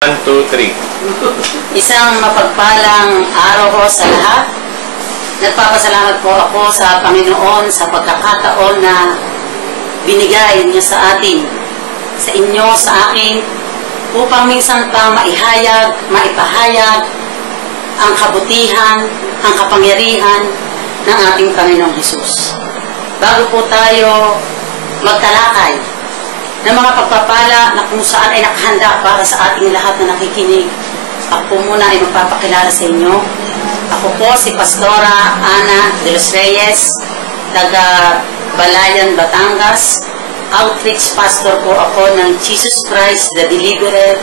1, 2, 3. Isang mapagpalang araw ko sa lahat. Nagpapasalamat po ako sa Panginoon sa pagkakataon na binigay niya sa atin, sa inyo, sa akin, upang minsan pang maipahayag ang kabutihan, ang kapangyarihan ng ating Panginoong Hesus. Bago po tayo magtalakay ng mga pagpapala na kung saan ay nakahanda para sa ating lahat na nakikinig, ako po muna ay magpapakilala sa inyo. Ako po si Pastora Ana de los Reyes, taga Balayan, Batangas. Outreach Pastor po ako ng Jesus Christ the Deliverer,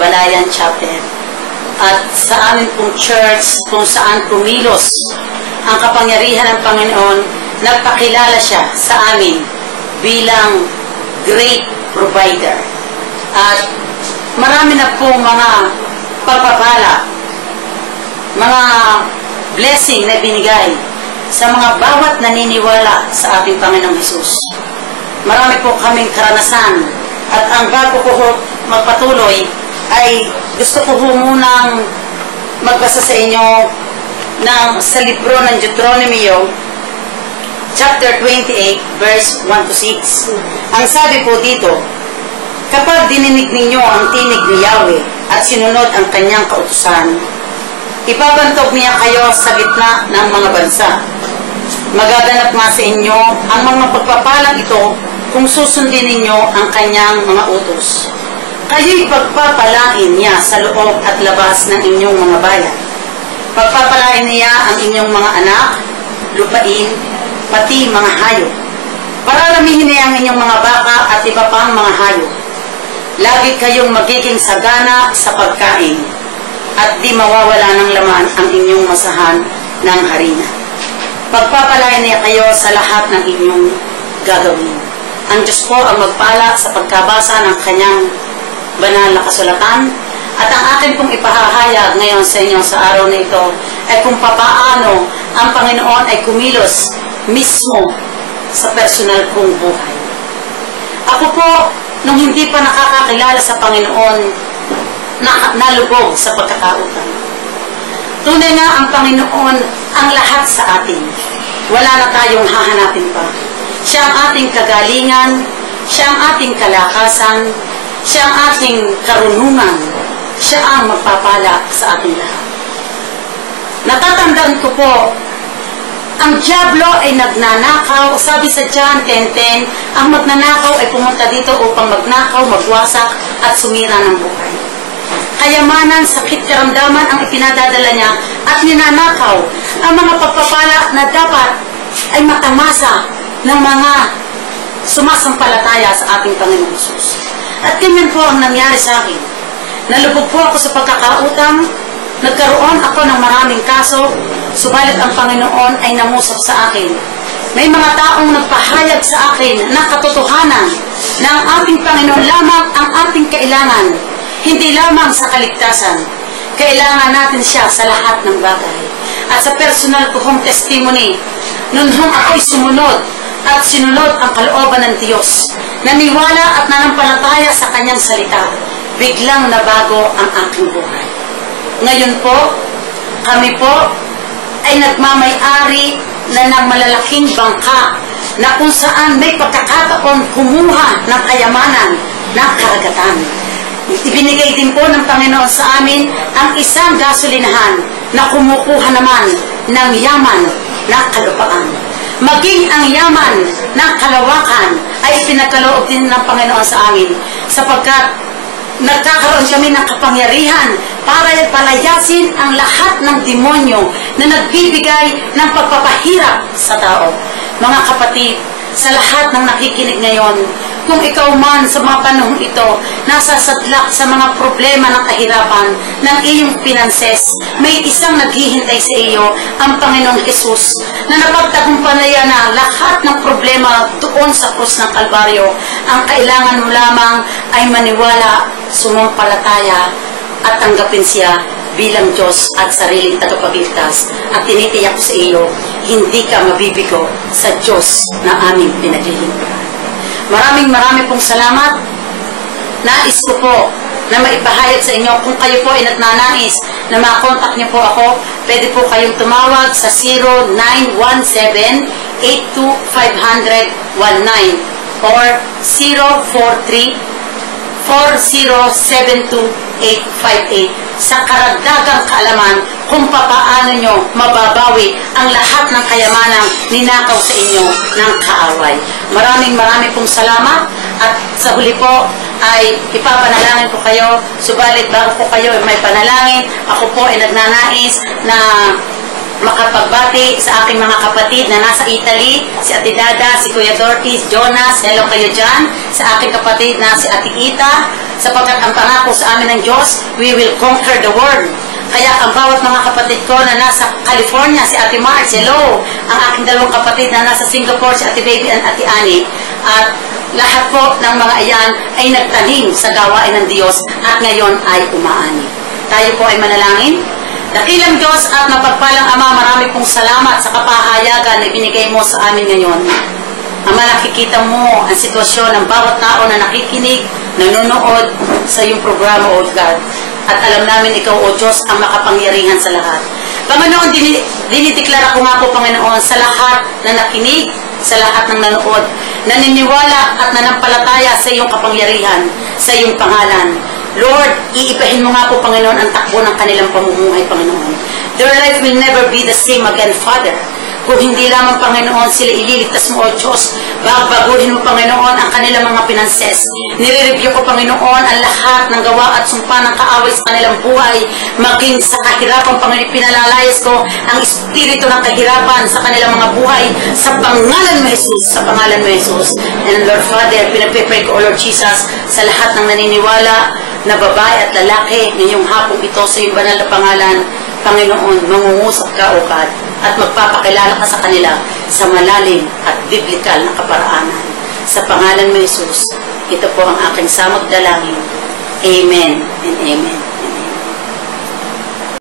Balayan Chapter. At sa amin pong church, kung saan kumilos ang kapangyarihan ng Panginoon, nagpakilala siya sa amin bilang great provider. At marami na po mga pagpapala, mga blessing na binigay sa mga bawat naniniwala sa ating Panginoong Hesus. Marami po kaming karanasan. At ang bago ko magpatuloy ay gusto ko munang magbasa sa inyo sa libro ng Deuteronomy chapter 28, verse 1 to 6. Ang sabi po dito, kapag dininig ninyo ang tinig ni Yahweh at sinunod ang kanyang kautusan, ipabantog niya kayo sa gitna ng mga bansa. Magaganap nga sa inyo ang mga pagpapalang ito kung susundin ninyo ang kanyang mga utos. Kayo'y pagpapalain niya sa loob at labas ng inyong mga bayan. Pagpapalain niya ang inyong mga anak, lupain, pati mga hayop. Pararamihin niya ang inyong mga baka at iba pang mga hayop. Lagi kayong magiging sagana sa pagkain at di mawawala ng laman ang inyong masahan ng harina. Pagpapalain niya kayo sa lahat ng inyong gagawin. Ang Diyos po ang magpala sa pagkabasa ng kanyang banal na kasulatan. At ang akin pong ipahahayag ngayon sa inyo sa araw na ito ay kung papaano ang Panginoon ay kumilos mismo sa personal kong buhay. Ako po, nung hindi pa nakakakilala sa Panginoon, nalubog sa pagkakautan. Tunay na ang Panginoon ang lahat sa atin. Wala na tayong hahanapin pa. Siya ang ating kagalingan, siya ang ating kalakasan, siya ang ating karunungan, siya ang magpapala sa ating lahat. Natatandaan ko po, ang diablo ay nagnanakaw. Sabi sa John 10:10, ang magnanakaw ay pumunta dito upang magnakaw, magwasak at sumira ng buhay. Kayamanan, sakit, karamdaman ang ipinadadala niya at ninanakaw ang mga pagpapala na dapat ay matamasa ng mga sumasampalataya sa ating Panginoong Hesus. At ganyan po ang nangyari sa akin. Nalubog po ako sa pagkakautang, nagkaroon ako ng maraming kaso, subalit ang Panginoon ay namusap sa akin. May mga taong nagpahayag sa akin na katotohanan na ang ating Panginoon lamang ang ating kailangan, hindi lamang sa kaligtasan. Kailangan natin siya sa lahat ng bagay. At sa personal ko hong testimony, nung ako'y sumunod at sinunod ang kalooban ng Diyos, naniwala at nanampalataya sa kanyang salita, biglang nabago ang aking buhay. Ngayon po, kami po ay nagmamay-ari na ng malalaking bangka na kung saan may pagkakataon kumuha ng kayamanan ng karagatan. Ibinigay din po ng Panginoon sa amin ang isang gasolinahan na kumukuha naman ng yaman na kalupaan. Maging ang yaman ng kalawakan ay ipinagkaloob din ng Panginoon sa amin sapagkat nagkakaroon kami ng kapangyarihan para palayasin ang lahat ng demonyo na nagbibigay ng pagpapahirap sa tao. Mga kapatid, sa lahat ng nakikinig ngayon, kung ikaw man sa mga panahon ito, nasasadlak sa mga problema ng kahirapan ng iyong finanses, may isang naghihintay sa iyo, ang Panginoong Hesus, na napagtagumpayan na lahat ng problema doon sa krus ng Kalbaryo. Ang kailangan mo lamang ay maniwala, sumampalataya, at tanggapin siya bilang Diyos at sariling tagapagligtas. At tinitiyak ko sa iyo, hindi ka mabibigo sa Diyos na aming pinaglilingkuran. Maraming pong salamat. Nais ko po na maipahayag sa inyo. Kung kayo po ay nagnanais na makontak niyo po ako, pwede po kayong tumawag sa 0917-82-500-19 or 043-4072-858 sa karagdagang kaalaman kung papaano nyo mababawi ang lahat ng kayamanang ninakaw sa inyo ng kaaway. Maraming pong salamat, at sa huli po ay ipapanalangin po kayo. Subalit bago po kayo may panalangin, ako po ay nagnanais na makapagbati sa aking mga kapatid na nasa Italy, si Ate Dada, si Kuya Dortis, Jonas, hello kayo dyan, sa aking kapatid na si Ate Ita, sapagkat ang pangako sa amin ng Diyos, we will conquer the world. Kaya ang bawat mga kapatid ko na nasa California, si Ate Mars, hello, ang aking dalawang kapatid na nasa Singapore, si Ate Baby and Ate Annie, at lahat po ng mga iyan ay nagtanim sa gawain ng Diyos at ngayon ay umaani. Tayo po ay manalangin. Dakilang Diyos at mapagpalang Ama, marami pong salamat sa kapahayagan na ibinigay mo sa amin ngayon. Ama, nakikita mo ang sitwasyon ng bawat tao na nakikinig, nanonood sa iyong programa, O God. At alam namin ikaw, O Diyos, ang makapangyarihan sa lahat. Panginoon, dinideklara ko nga po, Panginoon, sa lahat na nakinig, sa lahat ng nanood, naniniwala at nanampalataya sa iyong kapangyarihan, sa iyong pangalan. Lord, iibahin mo nga po, Panginoon, ang takbo ng kanilang pamumuhay, Panginoon. Their life will never be the same again, Father. Kung hindi lamang, Panginoon, sila ililigtas mo, O Diyos, baguhin mo, Panginoon, ang kanilang mga pinanses. Nire-review ko, Panginoon, ang lahat ng gawa at sumpa ng kaaway sa kanilang buhay, maging sa kahirapan, Panginoon, pinalalayas ko ang espiritu ng kahirapan sa kanilang mga buhay, sa pangalan mo, Jesus, sa pangalan mo, Jesus. And Lord Father, pinagpipray ko, O Lord Jesus, sa lahat ng naniniwala na babae at lalaki ngayong hapong ito sa iyong banal na pangalan, Panginoon, mangungusap ka, O God, at magpapakilala ka sa kanila sa malalim at biblikal na kaparaanan. Sa pangalan mo, Jesus, ito po ang aking samag dalangin. Amen and amen.